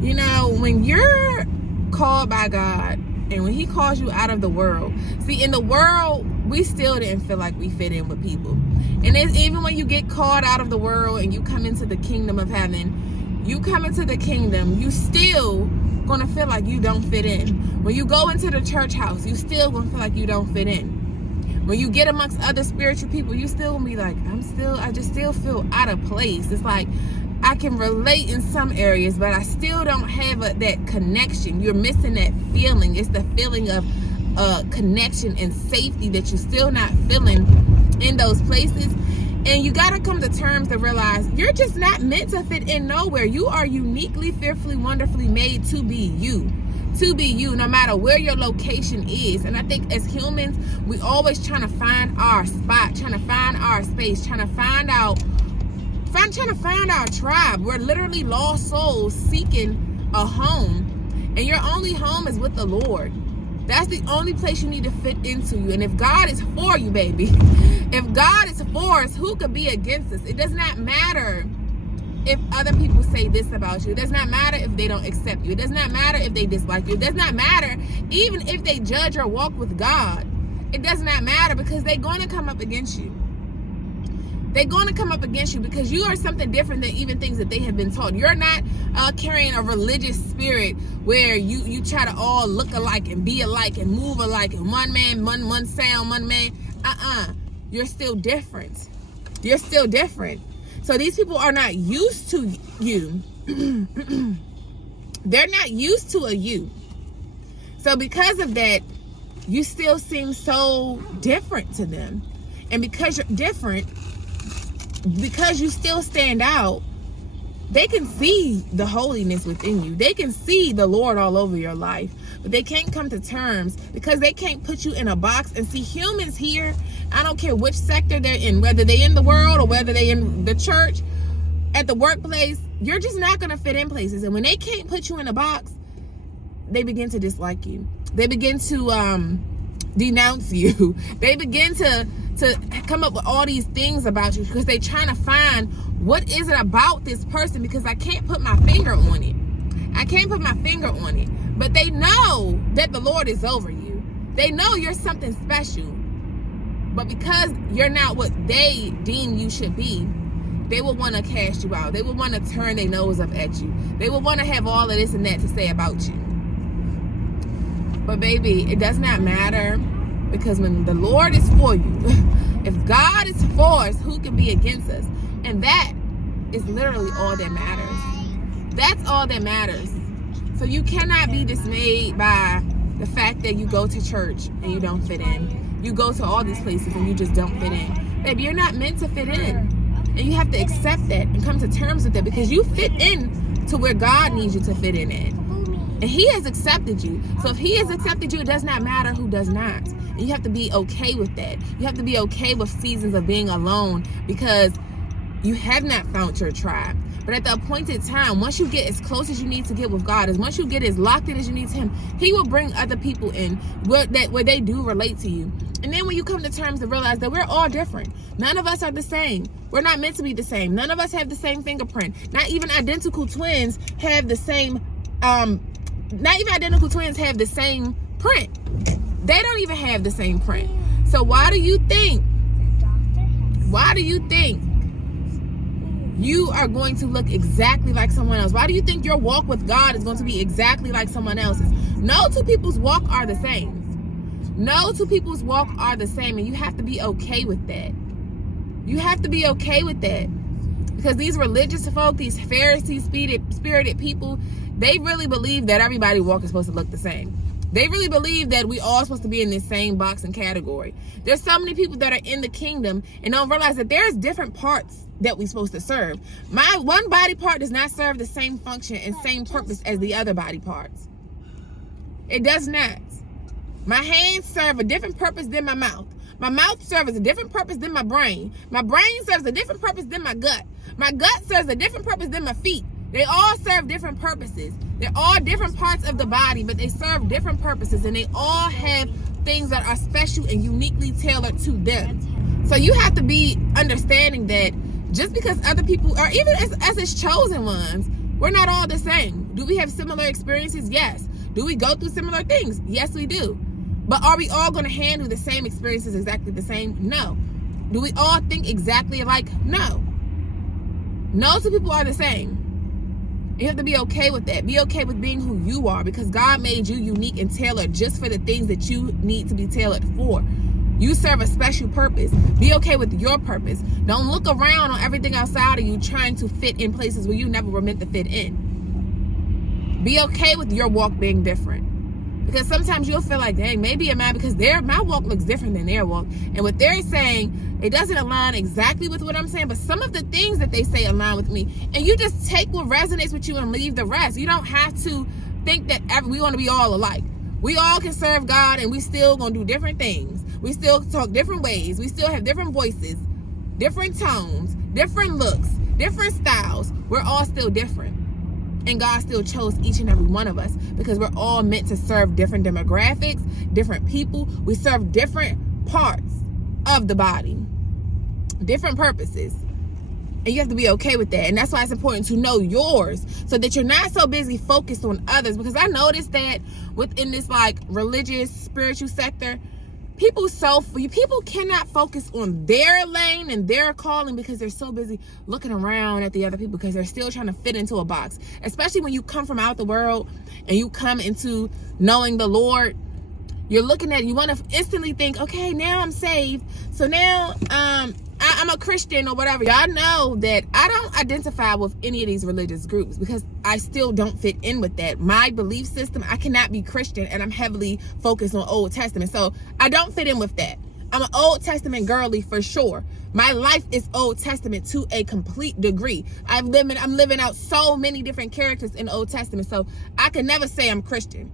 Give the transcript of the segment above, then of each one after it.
You know, when you're called by God and when he calls you out of the world, see, in the world, we still didn't feel like we fit in with people. And it's even when you get called out of the world and you come into the kingdom of heaven, you come into the kingdom, you still gonna feel like you don't fit in. When you go into the church house, you still gonna feel like you don't fit in. When you get amongst other spiritual people, you still gonna be like, I just still feel out of place. It's like, I can relate in some areas, but I still don't have that connection. You're missing that feeling. It's the feeling of connection and safety that you're still not feeling in those places. And you got to come to terms to realize you're just not meant to fit in nowhere. You are uniquely, fearfully, wonderfully made to be you. To be you, no matter where your location is. And I think as humans, we always trying to find our spot, trying to find our space, trying to find our tribe. We're literally lost souls seeking a home, and your only home is with the Lord. That's the only place you need to fit into you. And if God is for you, baby, if God is for us, who could be against us? It does not matter if other people say this about you. It does not matter if they don't accept you. It does not matter if they dislike you. It does not matter even if they judge your walk with God. It does not matter, because they're going to come up against you. They're going to come up against you because you are something different than even things that they have been taught. You're not carrying a religious spirit where you try to all look alike and be alike and move alike and one man, one sound, one man. You're still different. You're still different. So these people are not used to you. They're not used to a you. So because of that, you still seem so different to them. And because you're different, because you still stand out, they can see the holiness within you. They can see the Lord all over your life. But they can't come to terms because they can't put you in a box. And see, humans here, I don't care which sector they're in, whether they're in the world or whether they're in the church, at the workplace, you're just not going to fit in places. And when they can't put you in a box, they begin to dislike you. They begin to denounce you. They begin to come up with all these things about you because they're trying to find what is it about this person, because I can't put my finger on it. I can't put my finger on it. But they know that the Lord is over you. They know you're something special. But because you're not what they deem you should be, they will want to cast you out. They will want to turn their nose up at you. They will want to have all of this and that to say about you. But baby, it does not matter, because when the Lord is for you, if God is for us, who can be against us? And that is literally all that matters. That's all that matters. So you cannot be dismayed by the fact that you go to church and you don't fit in. You go to all these places and you just don't fit in. Baby, you're not meant to fit in. And you have to accept that and come to terms with it, because you fit in to where God needs you to fit in at. And he has accepted you. So if he has accepted you, it does not matter who does not. And you have to be okay with that. You have to be okay with seasons of being alone, because you have not found your tribe. But at the appointed time, once you get as close as you need to get with God, once you get as locked in as you need to him, he will bring other people in where they do relate to you. And then when you come to terms to realize that we're all different. None of us are the same. We're not meant to be the same. None of us have the same fingerprint. Not even identical twins have the same not even identical twins have the same print. They don't even have the same print. So why do you think you are going to look exactly like someone else? Why do you think your walk with God is going to be exactly like someone else's? No two people's walk are the same. No two people's walk are the same, and you have to be okay with that. You have to be okay with that. Because these religious folk, these Pharisee spirited people, they really believe that everybody's walk is supposed to look the same. They really believe that we all supposed to be in this same box and category. There's so many people that are in the kingdom and don't realize that there's different parts that we're supposed to serve. My one body part does not serve the same function and same purpose as the other body parts. It does not. My hands serve a different purpose than my mouth. My mouth serves a different purpose than my brain. My brain serves a different purpose than my gut. My gut serves a different purpose than my feet. They all serve different purposes. They're all different parts of the body, but they serve different purposes, and they all have things that are special and uniquely tailored to them. So you have to be understanding that just because other people, or even as its chosen ones, we're not all the same. Do we have similar experiences? Yes. Do we go through similar things? Yes, we do. But are we all going to handle the same experiences exactly the same? No. Do we all think exactly alike? No. No two people are the same. You have to be okay with that. Be okay with being who you are, because God made you unique and tailored just for the things that you need to be tailored for. You serve a special purpose. Be okay with your purpose. Don't look around on everything outside of you trying to fit in places where you never were meant to fit in. Be okay with your walk being different. Because sometimes you'll feel like, dang, maybe I'm mad because my walk looks different than their walk. And what they're saying, it doesn't align exactly with what I'm saying, but some of the things that they say align with me. And you just take what resonates with you and leave the rest. You don't have to think that we want to be all alike. We all can serve God, and we still going to do different things. We still talk different ways. We still have different voices, different tones, different looks, different styles. We're all still different. And God still chose each and every one of us because we're all meant to serve different demographics, different people. We serve different parts of the body, different purposes. And you have to be okay with that. And that's why it's important to know yours, so that you're not so busy focused on others. Because I noticed that within this like religious, spiritual sector, people cannot focus on their lane and their calling because they're so busy looking around at the other people, because they're still trying to fit into a box. Especially when you come from out the world and you come into knowing the Lord, you want to instantly think, okay, now I'm saved, so now I'm a Christian or whatever. Y'all know that I don't identify with any of these religious groups because I still don't fit in with that. My belief system, I cannot be Christian, and I'm heavily focused on Old Testament. So I don't fit in with that. I'm an Old Testament girly for sure. My life is Old Testament to a complete degree. I'm living out so many different characters in the Old Testament. So I can never say I'm Christian.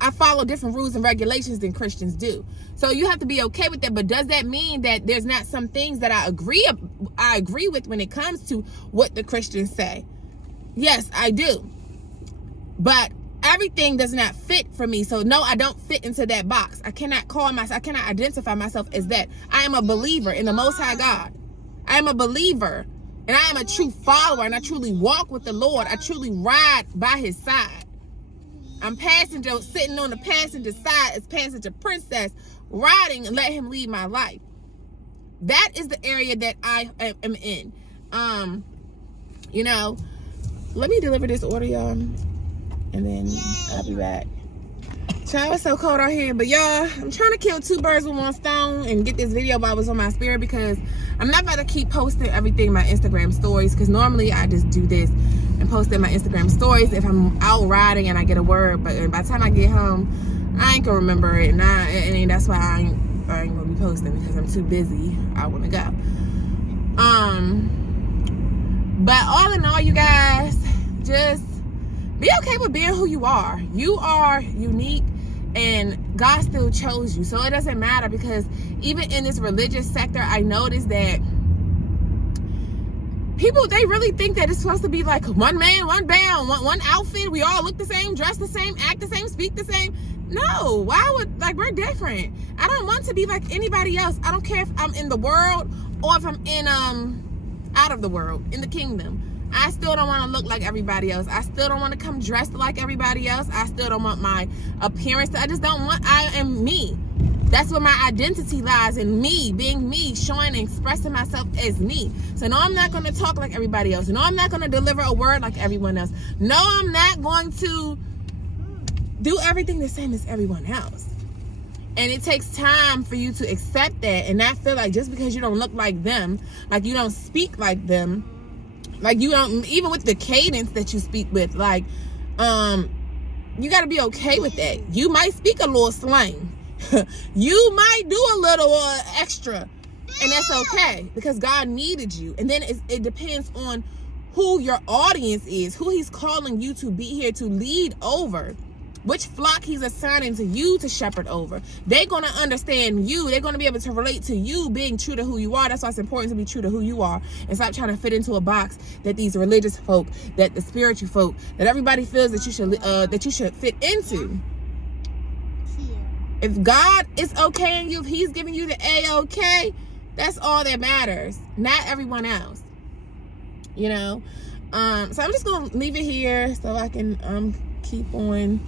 I follow different rules and regulations than Christians do. So you have to be okay with that. But does that mean that there's not some things that I agree with when it comes to what the Christians say? Yes, I do. But everything does not fit for me. So no, I don't fit into that box. I cannot identify myself as that. I am a believer in the Most High God. I am a believer, and I am a true follower, and I truly walk with the Lord. I truly ride by his side. I'm sitting on the passenger side as passenger princess, riding and let him lead my life. That is the area that I am in. Let me deliver this order, y'all, and then I'll be back. Child, it's so cold out here, but y'all, I'm trying to kill two birds with one stone and get this video while I was on my spirit, because I'm not about to keep posting everything in my Instagram stories, because normally I just do this and post in my Instagram stories if I'm out riding and I get a word, but by the time I get home, I ain't gonna remember it, and that's why I ain't gonna be posting, because I'm too busy. I want to go. But all in all, you guys, just be okay with being who you are. You are unique, and God still chose you. So it doesn't matter, because even in this religious sector, I noticed that people, they really think that it's supposed to be like one man, one band, one outfit. We all look the same, dress the same, act the same, speak the same. No, we're different. I don't want to be like anybody else. I don't care if I'm in the world or if I'm in out of the world, in the kingdom. I still don't want to look like everybody else. I still don't want to come dressed like everybody else. I still don't want my appearance. I am me. That's where my identity lies, in me, being me, showing and expressing myself as me. So no, I'm not going to talk like everybody else. No, I'm not going to deliver a word like everyone else. No, I'm not going to do everything the same as everyone else. And it takes time for you to accept that and not feel like just because you don't look like them, like you don't speak like them, like you don't, even with the cadence that you speak with, like, you got to be okay with that. You might speak a little slang. You might do a little extra, and that's okay, because God needed you. And then it depends on who your audience is, who he's calling you to be here to lead over, which flock he's assigning to you to shepherd over. They're going to understand you. They're going to be able to relate to you being true to who you are. That's why it's important to be true to who you are and stop trying to fit into a box that these religious folk, that the spiritual folk, that everybody feels that you should fit into. If God is okay in you, if he's giving you the A-OK, that's all that matters, not everyone else. So I'm just gonna leave it here so I can keep on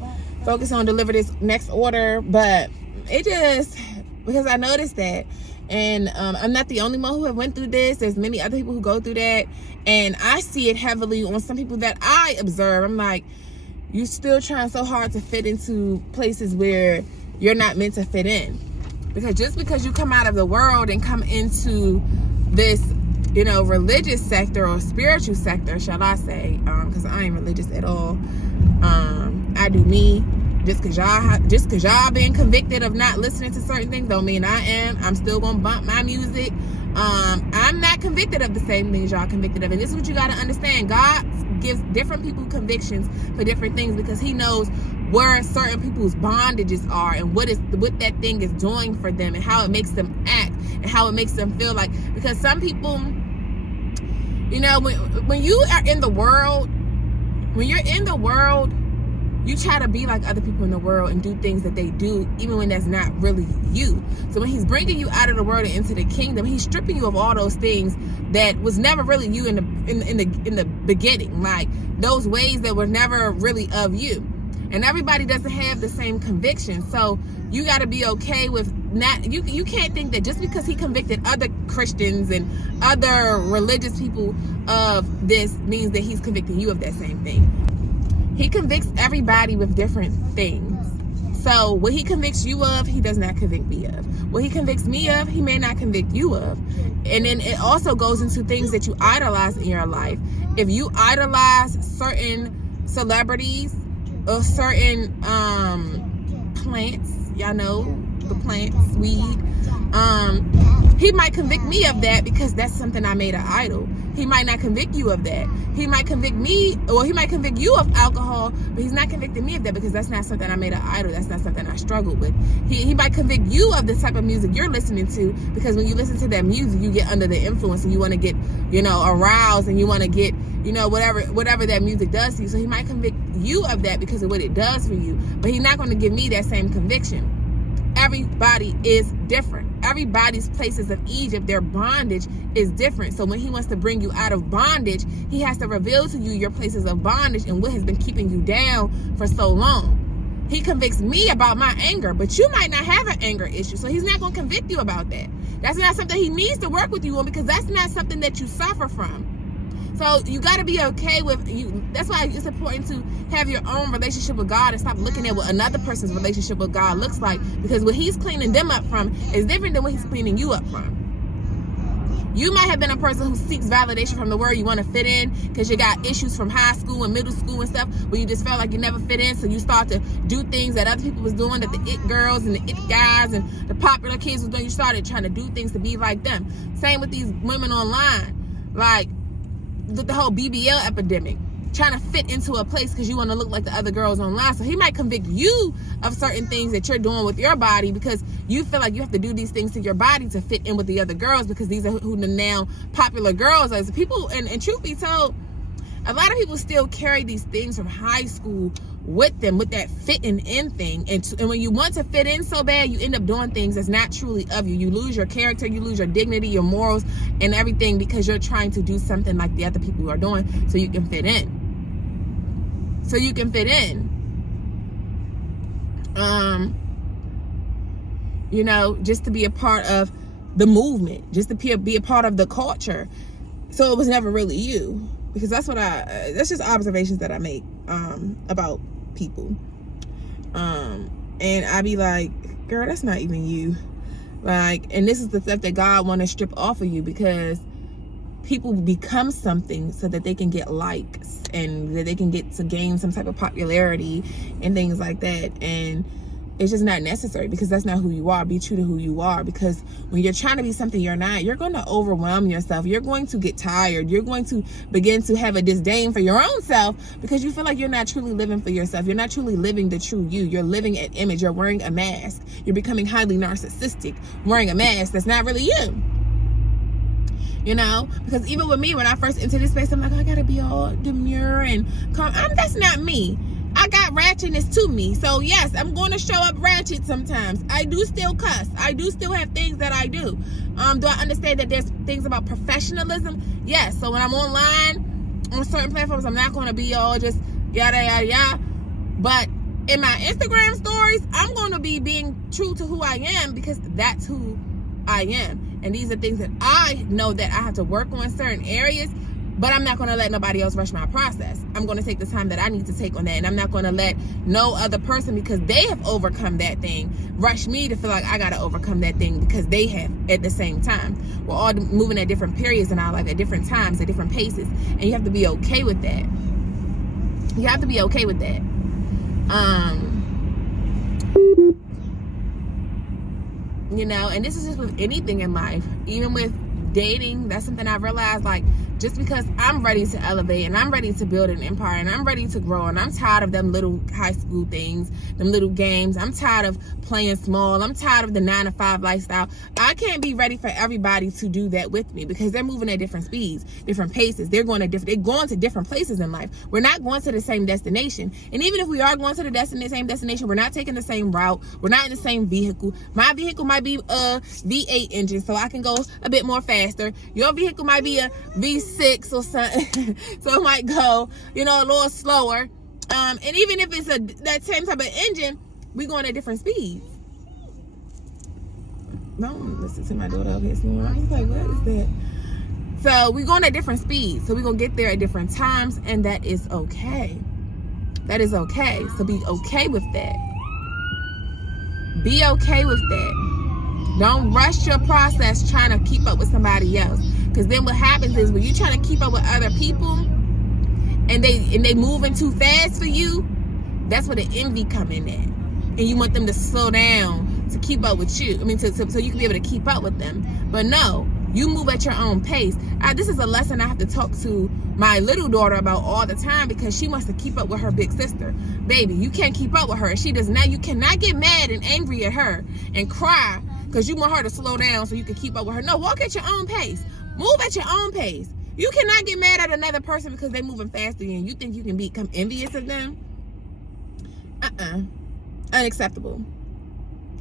focus on deliver this next order. But it just, because I noticed that, and I'm not the only one who have went through this. There's many other people who go through that, and I see it heavily on some people that I observe. I'm like, you still trying so hard to fit into places where you're not meant to fit in. Because just because you come out of the world and come into this, you know, religious sector or spiritual sector, shall I say, because I ain't religious at all. I do me. Just cause y'all been convicted of not listening to certain things don't mean I am. I'm still gonna bump my music. I'm not convicted of the same things y'all convicted of. And this is what you gotta understand. God gives different people convictions for different things because he knows where certain people's bondages are and what that thing is doing for them and how it makes them act and how it makes them feel like. Because some people, you know, when you are in the world, when you're in the world, you try to be like other people in the world and do things that they do, even when that's not really you. So when he's bringing you out of the world and into the kingdom, he's stripping you of all those things that was never really you in the beginning, like those ways that were never really of you. And everybody doesn't have the same conviction, so you got to be okay with not. You can't think that just because he convicted other Christians and other religious people of this means that he's convicting you of that same thing. He convicts everybody with different things. So what he convicts you of, he does not convict me of. What he convicts me of, he may not convict you of. And then it also goes into things that you idolize in your life. If you idolize certain celebrities or certain plants, y'all know the plants, weed, he might convict me of that because that's something I made an idol. He might not convict you of that. He might convict me, or he might convict you of alcohol, but he's not convicting me of that because that's not something I made an idol. That's not something I struggled with. He might convict you of the type of music you're listening to because when you listen to that music, you get under the influence and you want to get, you know, aroused and you want to get, you know, whatever that music does to you. So he might convict you of that because of what it does for you, but he's not going to give me that same conviction. Everybody is different. Everybody's places of Egypt, their bondage is different. So when he wants to bring you out of bondage, he has to reveal to you your places of bondage and what has been keeping you down for so long. He convicts me about my anger, but you might not have an anger issue, so he's not going to convict you about that. That's not something he needs to work with you on because that's not something that you suffer from. So you got to be okay with you. That's why it's important to have your own relationship with God and stop looking at what another person's relationship with God looks like, because what he's cleaning them up from is different than what he's cleaning you up from. You might have been a person who seeks validation from the world. You want to fit in because you got issues from high school and middle school and stuff where you just felt like you never fit in, so you start to do things that other people was doing, that the it girls and the it guys and the popular kids was doing. You started trying to do things to be like them. Same with these women online, like the whole BBL epidemic, trying to fit into a place because you want to look like the other girls online. So he might convict you of certain things that you're doing with your body because you feel like you have to do these things to your body to fit in with the other girls because these are who the now popular girls are. So people, and truth be told, a lot of people still carry these things from high school with them, with that fitting in thing. And when you want to fit in so bad, you end up doing things that's not truly of you. You lose your character, you lose your dignity, your morals, and everything because you're trying to do something like the other people are doing so you can fit in. So you can fit in. You know, just to be a part of the movement, just to be a part of the culture. So it was never really you. Because that's just observations that I make about people. And I be like, girl, that's not even you. Like, and this is the stuff that God want to strip off of you, because people become something so that they can get likes and that they can get to gain some type of popularity and things like that. And it's just not necessary, because that's not who you are. Be true to who you are, because when you're trying to be something you're not, you're going to overwhelm yourself. You're going to get tired. You're going to begin to have a disdain for your own self because you feel like you're not truly living for yourself. You're not truly living the true you. You're living an image. You're wearing a mask. You're becoming highly narcissistic, wearing a mask that's not really you. You know, because even with me, when I first entered this space, I'm like, I gotta be all demure and calm. That's not me. I got ratchetness to me. So yes, I'm going to show up ratchet sometimes. I do still cuss. I do still have things that I do. Do I understand that there's things about professionalism? Yes. So when I'm online, on certain platforms, I'm not going to be all just yada, yada, yada. But in my Instagram stories, I'm going to be being true to who I am because that's who I am. And these are things that I know that I have to work on in certain areas, but I'm not going to let nobody else rush my process. I'm going to take the time that I need to take on that. And I'm not going to let no other person, because they have overcome that thing, rush me to feel like I got to overcome that thing because they have at the same time. We're all moving at different periods in our life, at different times, at different paces. And you have to be okay with that. You have to be okay with that. You know, and this is just with anything in life, even with dating. That's something I realized, like, just because I'm ready to elevate and I'm ready to build an empire and I'm ready to grow and I'm tired of them little high school things, them little games. I'm tired of playing small. I'm tired of the 9-to-5 lifestyle. I can't be ready for everybody to do that with me because they're moving at different speeds, different paces. They're going to different places in life. We're not going to the same destination. And even if we are going to the same destination, we're not taking the same route. We're not in the same vehicle. My vehicle might be a V8 engine, so I can go a bit more faster. Your vehicle might be a V6 or something, so it might go, you know, a little slower. And even if it's that same type of engine, we going at different speeds. Don't listen to my daughter up here snoring. I was like, what is that? So we're going at different speeds. So we're going to get there at different times, and that is okay. That is okay. So be okay with that. Be okay with that. Don't rush your process trying to keep up with somebody else. Because then what happens is when you're trying to keep up with other people and they moving too fast for you, that's where the envy come in at. And you want them to slow down to keep up with you. I mean, so you can be able to keep up with them. But no, you move at your own pace. This is a lesson I have to talk to my little daughter about all the time because she wants to keep up with her big sister. Baby, you can't keep up with her. She does not. You cannot get mad and angry at her and cry because you want her to slow down so you can keep up with her. No, walk at your own pace. Move at your own pace. You cannot get mad at another person because they're moving faster than you and you think you can become envious of them. Unacceptable.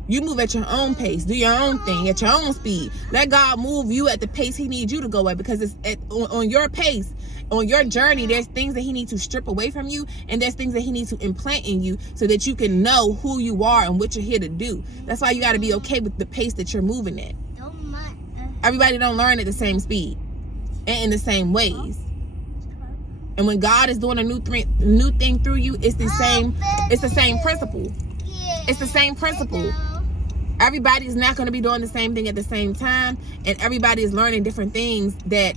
You move at your own pace. Do your own thing at your own speed. Let God move you at the pace He needs you to go at, because it's on your pace, on your journey. There's things that He needs to strip away from you, and there's things that He needs to implant in you so that you can know who you are and what you're here to do. That's why you got to be okay with the pace that you're moving at. Everybody don't learn at the same speed and in the same ways. And when God is doing a new thing through you, it's the same principle. It's the same principle. Everybody's not going to be doing the same thing at the same time, and everybody is learning different things that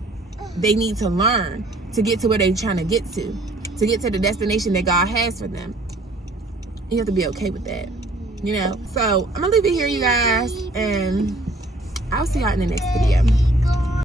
they need to learn to get to where they're trying to get to get to the destination that God has for them. You have to be okay with that, you know. So I'm gonna leave it here, you guys, and I'll see y'all in the next video.